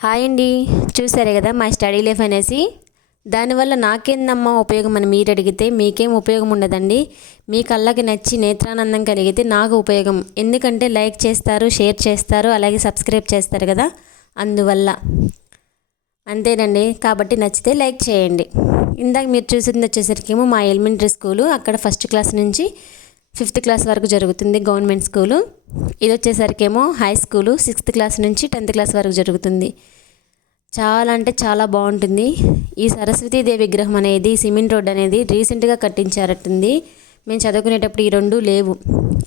Hi అండి. చూసారే కదా మా స్టడీ లైఫ్ అనేసి? దానివల్ల నాకేందమ్మా ఉపయోగం అని మీరు అడిగితే మీకేం ఉపయోగం ఉండదండి. మీ కళ్ళకి నచ్చి నేత్రానందం కలిగితే నాకు ఉపయోగం. ఎందుకంటే లైక్ చేస్తారు షేర్ చేస్తారు అలాగే సబ్స్క్రైబ్ చేస్తారు కదా. అందువల్ల అంతేనండి. కాబట్టి నచ్చితే లైక్ చేయండి. ఇందాక మీరు చూసింది వచ్చేసరికేమో మా ఎలిమెంటరీ స్కూలు. అక్కడ ఫస్ట్ క్లాస్ నుంచి ఫిఫ్త్ క్లాస్ వరకు జరుగుతుంది గవర్నమెంట్ స్కూలు. ఇది వచ్చేసరికేమో హై స్కూలు సిక్స్త్ క్లాస్ నుంచి టెన్త్ క్లాస్ వరకు జరుగుతుంది. చాలా అంటే చాలా బాగుంటుంది. ఈ సరస్వతీదేవి విగ్రహం అనేది సిమెంట్ రోడ్ అనేది రీసెంట్గా కట్టించారట్టుంది. మేము చదువుకునేటప్పుడు ఈ రెండు లేవు.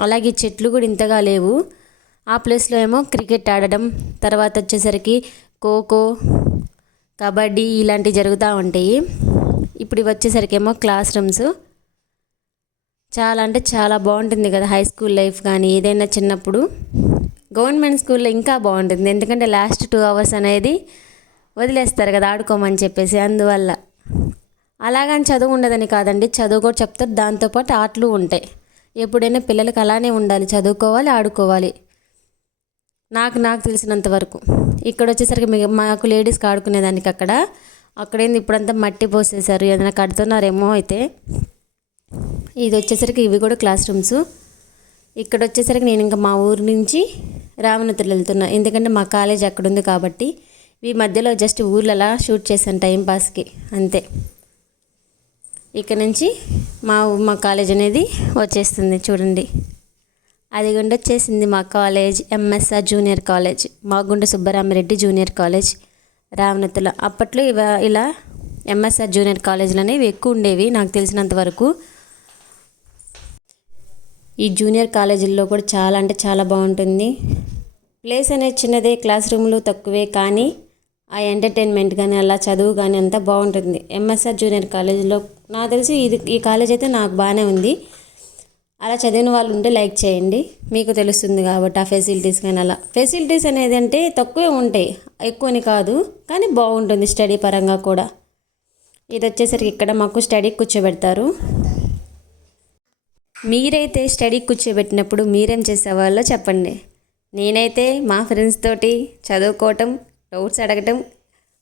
అలాగే చెట్లు కూడా ఇంతగా లేవు. ఆ ప్లేస్లో ఏమో క్రికెట్ ఆడడం తర్వాత వచ్చేసరికి ఖోఖో కబడ్డీ ఇలాంటివి జరుగుతూ ఉంటాయి. ఇప్పుడు ఇవి వచ్చేసరికి ఏమో క్లాస్ రూమ్స్. చాలా అంటే చాలా బాగుంటుంది కదా హై స్కూల్ లైఫ్ కానీ ఏదైనా చిన్నప్పుడు. గవర్నమెంట్ స్కూల్లో ఇంకా బాగుంటుంది. ఎందుకంటే లాస్ట్ టూ అవర్స్ అనేది వదిలేస్తారు కదా ఆడుకోమని చెప్పేసి. అందువల్ల అలాగని చదువు ఉండదని కాదండి. చదువు కూడా చెప్తారు. దాంతోపాటు ఆటలు ఉంటాయి. ఎప్పుడైనా పిల్లలకి అలానే ఉండాలి. చదువుకోవాలి ఆడుకోవాలి. నాకు నాకు తెలిసినంత వరకు. ఇక్కడ వచ్చేసరికి మాకు లేడీస్కి ఆడుకునేదానికి అక్కడ. అక్కడేంది? ఇప్పుడంతా మట్టి పోసేసారు ఏదైనా కడుతున్నారేమో అయితే. ఇది వచ్చేసరికి ఇవి కూడా క్లాస్ రూమ్స్. ఇక్కడ వచ్చేసరికి నేను ఇంకా మా ఊరు నుంచి రామనతులు వెళ్తున్నా. ఎందుకంటే మా కాలేజ్ అక్కడ ఉంది కాబట్టి ఈ మధ్యలో జస్ట్ ఊర్లలా షూట్ చేశాను టైంపాస్కి అంతే. ఇక్కడ నుంచి మా మా కాలేజ్ అనేది వచ్చేస్తుంది చూడండి. అది గుండా వచ్చేసింది మా college MSR junior college Magunta Subbaramareddy junior college రామనతుల అప్పట్లో ఇవ ఇలా ఎంఎస్ఆర్ జూనియర్ కాలేజీలు అనేవి ఎక్కువ ఉండేవి నాకు తెలిసినంత వరకు. ఈ జూనియర్ కాలేజీల్లో కూడా చాలా అంటే చాలా బాగుంటుంది. ప్లేస్ అనేది చిన్నదే క్లాస్ రూమ్లు తక్కువే కానీ ఆ ఎంటర్టైన్మెంట్ కానీ అలా చదువు కానీ అంతా బాగుంటుంది. ఎంఎస్ఆర్ జూనియర్ కాలేజీలో నాకు తెలిసి ఇది ఈ కాలేజ్ అయితే నాకు బాగానే ఉంది. అలా చదివిన వాళ్ళు ఉంటే లైక్ చేయండి. మీకు తెలుస్తుంది కాబట్టి ఆ ఫెసిలిటీస్ కానీ అలా. ఫెసిలిటీస్ అనేది అంటే తక్కువే ఉంటాయి. ఎక్కువని కాదు కానీ బాగుంటుంది స్టడీ పరంగా కూడా. ఇది వచ్చేసరికి ఇక్కడ మాకు స్టడీ కూర్చోబెడతారు. మీరైతే స్టడీ కూర్చోబెట్టినప్పుడు మీరేం చేసేవాళ్ళో చెప్పండి. నేనైతే మా ఫ్రెండ్స్ తోటి చదువుకోవటం డౌట్స్ అడగటం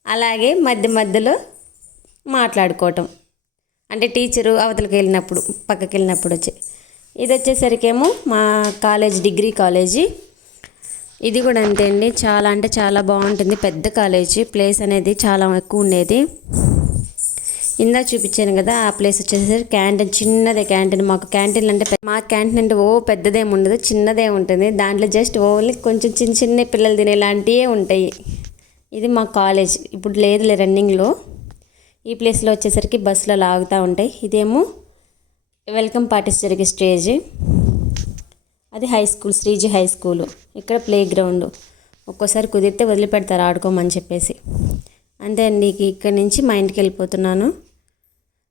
అలాగే మధ్య మధ్యలో మాట్లాడుకోవటం. అంటే టీచరు అవతలకి వెళ్ళినప్పుడు పక్కకి వెళ్ళినప్పుడు వచ్చి. ఇది వచ్చేసరికేమో మా కాలేజ్ డిగ్రీ కాలేజీ. ఇది కూడా అంతే అండి. చాలా అంటే చాలా బాగుంటుంది. పెద్ద కాలేజీ. ప్లేస్ అనేది చాలా ఎక్కువ ఉండేది. ఇందా చూపించాను కదా ఆ ప్లేస్ వచ్చేసరికి క్యాంటీన్ చిన్నదే క్యాంటీన్ మాకు క్యాంటీన్ అంటే మా క్యాంటీన్ అంటే ఓ పెద్దదేం ఉండదు చిన్నదే ఉంటుంది. దాంట్లో జస్ట్ ఓన్లీ కొంచెం చిన్న చిన్న పిల్లలు తినేలాంటివే ఉంటాయి. ఇది మా కాలేజ్ ఇప్పుడు లేదులే రన్నింగ్లో ఈ ప్లేస్లో వచ్చేసరికి బస్సులో లాగుతూ ఉంటాయి. ఇదేమో వెల్కమ్ పార్టీస్ జరిగే స్టేజ్ అది high school Sriji high school ఇక్కడ ప్లే గ్రౌండ్ ఒక్కోసారి కుదిరితే వదిలిపెడతారు ఆడుకోమని చెప్పేసి. అంతే అండి ఇక్కడి నుంచి మా ఇంటికి వెళ్ళిపోతున్నాను.